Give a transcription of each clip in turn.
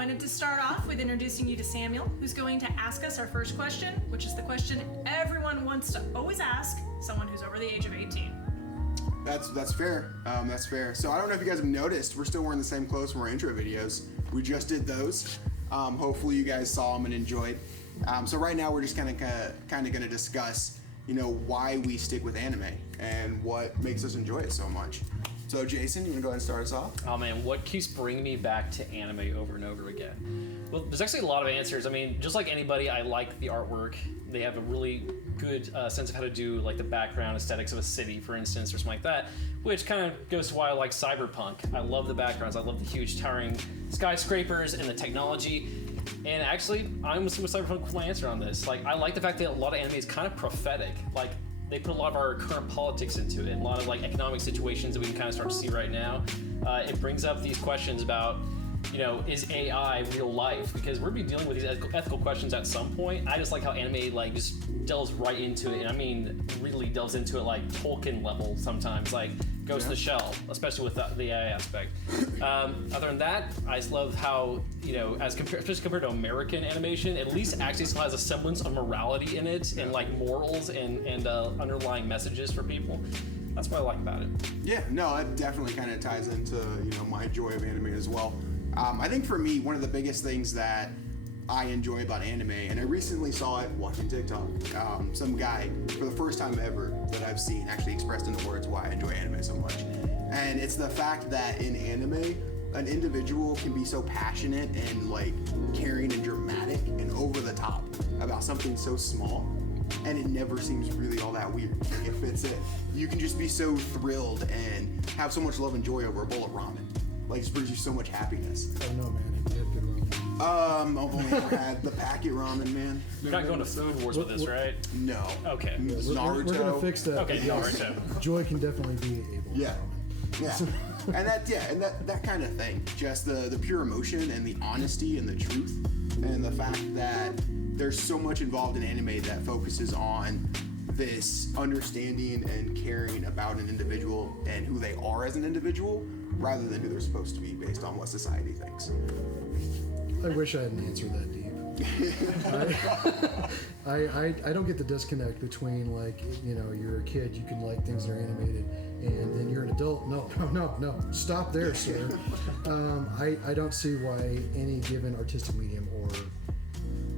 wanted to start off with introducing you to Samuel, who's going to ask us our first question, which is the question everyone wants to always ask someone who's over the age of 18. That's fair. That's fair. So I don't know if you guys have noticed, we're still wearing the same clothes from our intro videos. We just did those. Hopefully you guys saw them and enjoyed. So right now we're just kind of going to discuss, why we stick with anime and what makes us enjoy it so much. So Jason, you want to go ahead and start us off? Oh man, what keeps bringing me back to anime over and over again? Well, there's actually a lot of answers. I mean, just like anybody, I like the artwork. They have a really good sense of how to do like the background aesthetics of a city, for instance, or something like that, which kind of goes to why I like cyberpunk. I love the backgrounds. I love the huge towering skyscrapers and the technology. And actually, I'm with Cyberpunk cool answer on this. Like, I like the fact that a lot of anime is kind of prophetic. Like, they put a lot of our current politics into it, and a lot of like economic situations that we can kind of start to see right now. It brings up these questions about, is AI real life? Because we're be dealing with these ethical questions at some point. I just like how anime like just delves right into it, and I mean really delves into it like Tolkien level sometimes, like Ghost in the Shell, especially with the AI aspect. Other than that, I just love how, especially compared to American animation, at least actually still has a semblance of morality in it, and like morals and underlying messages for people. That's what I like about it. Yeah, no, that definitely kind of ties into, my joy of anime as well. I think for me, one of the biggest things that I enjoy about anime, and I recently saw it watching TikTok, some guy, for the first time ever that I've seen, actually expressed in the words why I enjoy anime so much. And it's the fact that in anime, an individual can be so passionate and like caring and dramatic and over the top about something so small, and it never seems really all that weird. Like, it fits in. You can just be so thrilled and have so much love and joy over a bowl of ramen. Like, it brings you so much happiness. Oh no, man, you have good ramen. I've only ever had the packet ramen, man. You're not going to Food Wars with this, right? No. Okay. Yeah, Naruto. we're gonna fix that. Okay, Naruto. Joy can definitely be a bowl Yeah. of ramen. Yeah. and that kind of thing. Just the pure emotion and the honesty and the truth, and the fact that there's so much involved in anime that focuses on this understanding and caring about an individual and who they are as an individual, rather than who they're supposed to be based on what society thinks. I wish I had an answer that deep. I don't get the disconnect between, like, you're a kid, you can like things that are animated, and then you're an adult. No, stop there, sir. I don't see why any given artistic medium or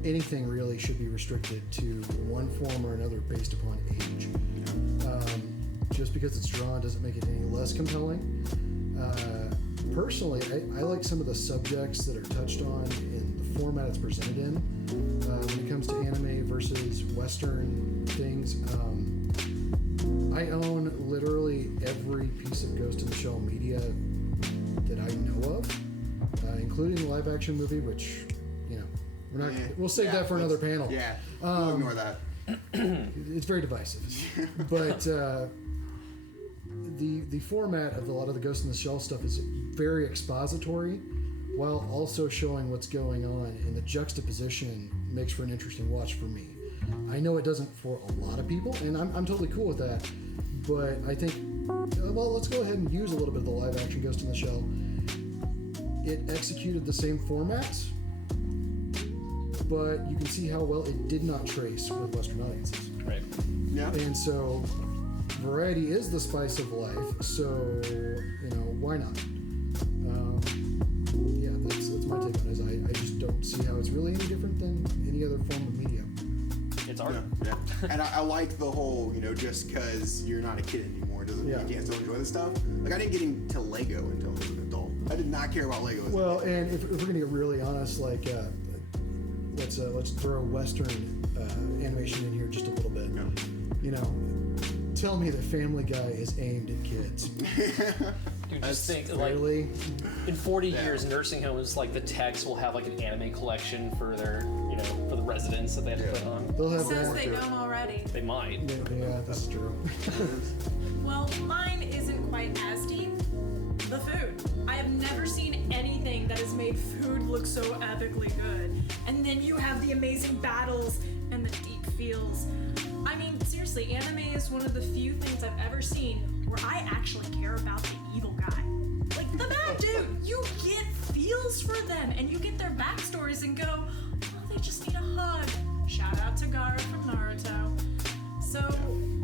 anything really should be restricted to one form or another based upon age. Just because it's drawn doesn't make it any less compelling. Personally, I like some of the subjects that are touched on in the format it's presented in. When it comes to anime versus Western things, I own literally every piece of Ghost in the Shell media that I know of, including the live-action movie, which, we'll save that for another panel. Yeah, we'll ignore that. It's very divisive. But the format of a lot of the Ghost in the Shell stuff is very expository, while also showing what's going on, and the juxtaposition makes for an interesting watch for me. I know it doesn't for a lot of people, and I'm totally cool with that, but I think, let's go ahead and use a little bit of the live-action Ghost in the Shell. It executed the same formats, but you can see how well it did not trace with Western audiences. Right. Yeah. And so, variety is the spice of life, so, why not? That's my take on it. I just don't see how it's really any different than any other form of media. It's art. Yeah. And I like the whole, just because you're not a kid anymore doesn't mean you can't still enjoy the stuff. Like, I didn't get into Lego until I was an adult. I did not care about Lego as Well, a kid. and if we're going to get really honest, like, let's throw Western animation in here just a little bit. Yeah. Tell me that Family Guy is aimed at kids. Dude, just think, Really? like, in 40 years, nursing homes, like, the techs will have, like, an anime collection for their, for the residents that they have to put on. They'll have Says that. they don't already. They might. Yeah, this is true. Well, mine isn't quite as deep. The food. I have never seen anything that has made food look so epically good. And then you have the amazing battles and the deep feels. I mean, seriously, anime is one of the few things I've ever seen where I actually care about the evil guy. Like the bad dude, you get feels for them and you get their backstories and go, oh, they just need a hug. Shout out to Gaara from Naruto. So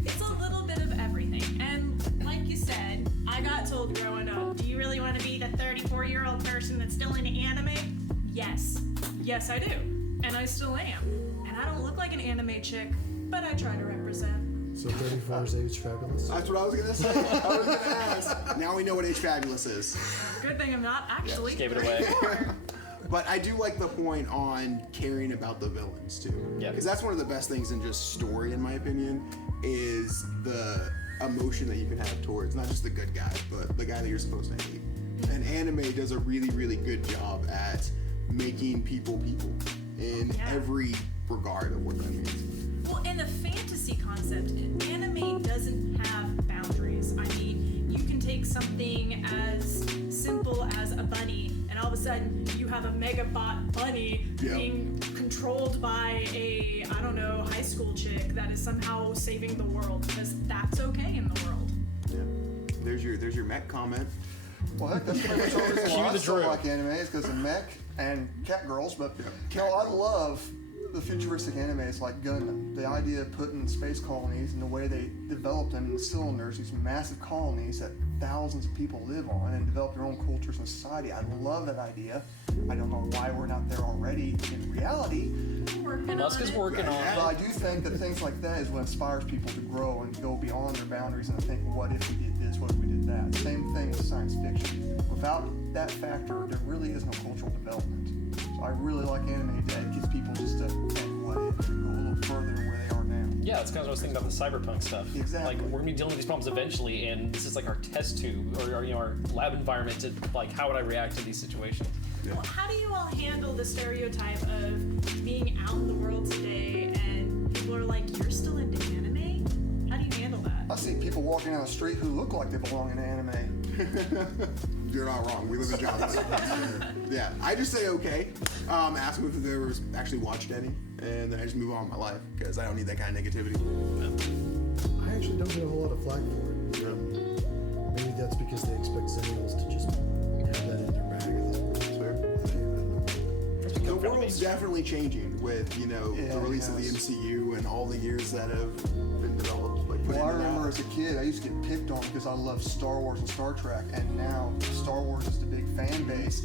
it's a little bit of everything. And like you said, I got told growing up, do you really want to be the 34-year-old person that's still into anime? Yes. Yes, I do. And I still am. And I don't look like an anime chick, but I try to represent. So 34 is age fabulous? That's what I was gonna say. I was gonna ask. Now we know what age fabulous is. Good thing I'm not actually. Just gave it away. 34. But I do like the point on caring about the villains too. Yeah. Because that's one of the best things in just story, in my opinion, is the emotion that you can have towards not just the good guy, but the guy that you're supposed to hate. And anime does a really, really good job at making people in every regard of what that means. Well, and the fantasy concept, anime doesn't have boundaries. I mean, you can take something as simple as a bunny, and all of a sudden you have a megabot bunny being controlled by a, I don't know, high school chick that is somehow saving the world, because that's okay in the world. Yeah. There's your mech comment. Well, heck, that's pretty much all the reason why I the still drill. like anime is because of mech and cat girls. But I love the futuristic animes like Gundam. The idea of putting space colonies and the way they developed them in the cylinders, these massive colonies that thousands of people live on and develop their own cultures and society. I love that idea. I don't know why we're not there already in reality. Musk is working on But I it. do think that things like that is what inspires people to grow and go beyond their boundaries and think, what if we did this, what if we did that? Same thing with science fiction. Without that factor, there really is no cultural development. So I really like anime that gets people just to think, what if, and go a little further than where they are now. Yeah, that's kind of what I was thinking about the cyberpunk stuff. Exactly. Like, we're gonna be dealing with these problems eventually, and this is like our test tube, or our lab environment to, like, how would I react to these situations? Well, how do you all handle the stereotype of being out in the world today and people are like, you're still into anime? How do you handle that? I see people walking down the street who look like they belong in anime. You're not wrong. We live in Johnny's. Yeah, I just say okay. Ask them if they ever actually watched any, and then I just move on with my life because I don't need that kind of negativity. I actually don't get a whole lot of flack for it. Yeah. Maybe that's because they expect Zennials to just have that in their bag at this point. That's fair. The world's definitely changing with the release of the MCU and all the years that have been developed. Like Well, I remember as a kid, I used to get picked on because I loved Star Wars and Star Trek, and now Star Wars is the big fan base.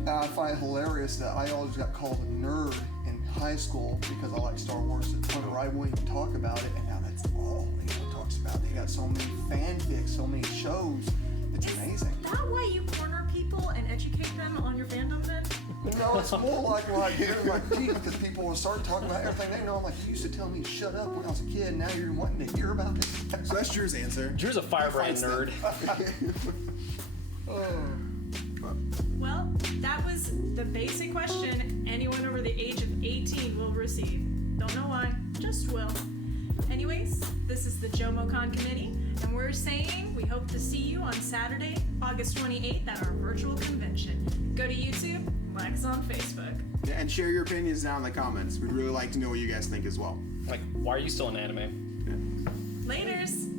And I find it hilarious that I always got called a nerd in high school because I like Star Wars to the point where I wouldn't even talk about it, and now that's all anyone talks about. They got so many fanfics, so many shows. It's amazing. Is that why you corner people and educate them on your fandom then? No, it's more like when I get in my teeth because people will start talking about everything they know. I'm like, you used to tell me to shut up when I was a kid, now you're wanting to hear about it. So that's Drew's answer. Drew's a firebrand nerd. Well, that was the basic question anyone over the age of 18 will receive. Don't know why, just will. Anyways, this is the JoMoCon Committee, and we're saying we hope to see you on Saturday, August 28th at our virtual convention. Go to YouTube, like us on Facebook. Yeah, and share your opinions down in the comments. We'd really like to know what you guys think as well. Like, why are you still in anime? Laters!